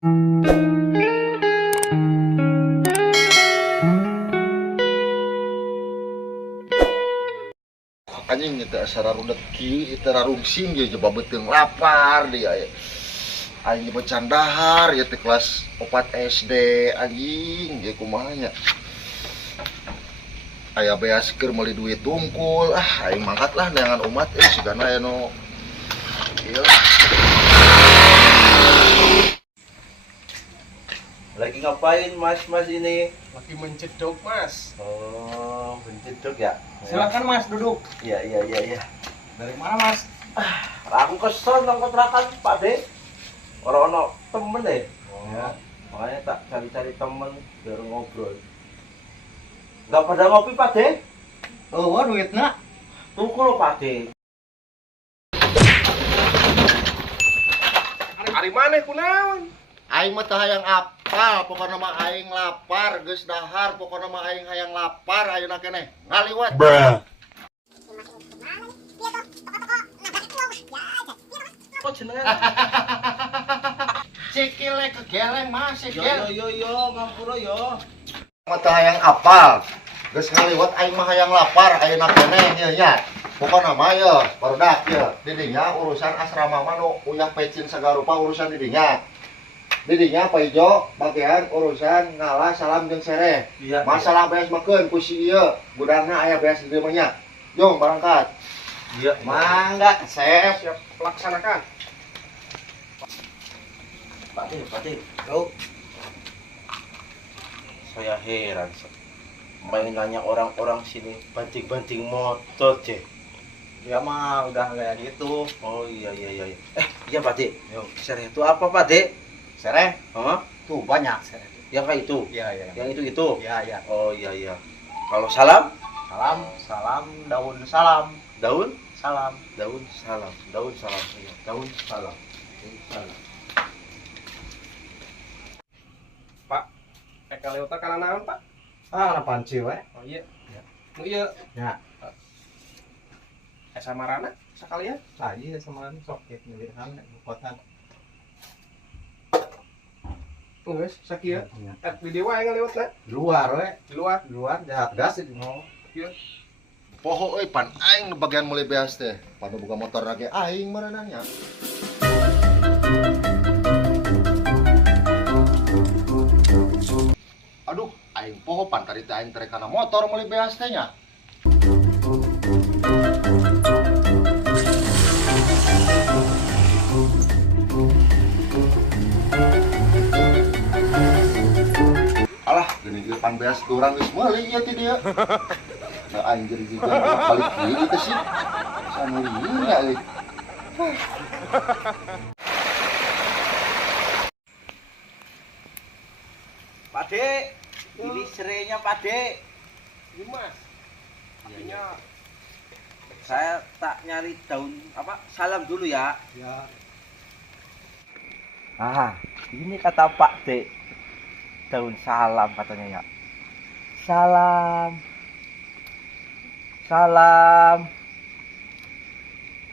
Anjing itu sararudet kieu itu rarungsing ge coba beuteung lapar dia ya. Anjing bercandahar ya teh kelas 4 SD anjing ge kumaha nya. Aya beas keur meuli duit tungkul aing mangkat lah dengan umat sigana aya nu ieu lah. Lagi ngapain mas ini? Lagi mencedok mas. Oh, mencedok ya? Silakan mas duduk. Iya. Dari mana mas? Aku kesel nang kontrakan Pak De. Orang temen deh. Ya. Makanya tak cari-cari temen biar ngobrol. Gak pada ngopi Pak De? Oh duitnya. Tunggu lo Pak De. Hari mana kunaon? Aing mah teu hayang apal, pokona mah aing lapar, geus dahar, pokona mah aing hayang lapar ayeuna keneh. Ngaliwat. Kok jenengan? Sikile kegeleng mah sikil. Yo, ngampura yo. Mah teu hayang apal. Geus ngaliwat aing mah hayang lapar ayeuna keneh ieu nya. Pokona mah ye, barudak ye. Didinya urusan asrama mah nu uyah pecin sagarupa urusan didinya. Didinya Pak Ijo bagian urusan ngalah salam jeung sereh. Iya. Masalah beas makeun ku si ieu, budakna aya beas di dieu mah nya. Jong berangkat. Iya. Mangga, Chef. Siap laksanakan. Pak De. Kau. Saya heran. Main nanya orang-orang sini banting-banting motor, Cek. Dia mah udah kayak gitu. Oh iya. Iya Pak De. Yo, sereh itu apa Pak De? Sereh? Hah? Tuh banyak sereh. Yang kayak itu? Iya. Yang itu? Iya. Oh iya. Kalau salam? Salam, daun salam. Daun? Salam. Daun salam. Iya. Daun salam. Pak, lewat kana naon, Pak? Ah, panci we. Oh iya. Nu ieu. Ya. Samarana sakalian. Ah, iya sama sok kieu milihan kota. Geus sakieu. Ya. Di dewa yang lewatna. Luar we. Di luar. Luar jahat gas itu mau. Ieu. Poho euy pan aing nu bagian mulai beas teh. Pada buka motor lagi aing merenangnya. Aduh, aing poho pan tadi teh aing terekana motor mulai beas teh nya. Alah, gini ge pan beas kurang geus meuli nya ti dia. Nah, anjir juga balik kieu teh sih. Samulinya euy. Pak De, ini serenya Pak De. Ini Mas. Artinya Saya tak nyari daun apa? Salam dulu ya. ya Ini kata Pak De. Daun salam katanya ya. Salam.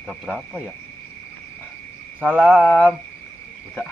Udah berapa ya? Salam. Udah.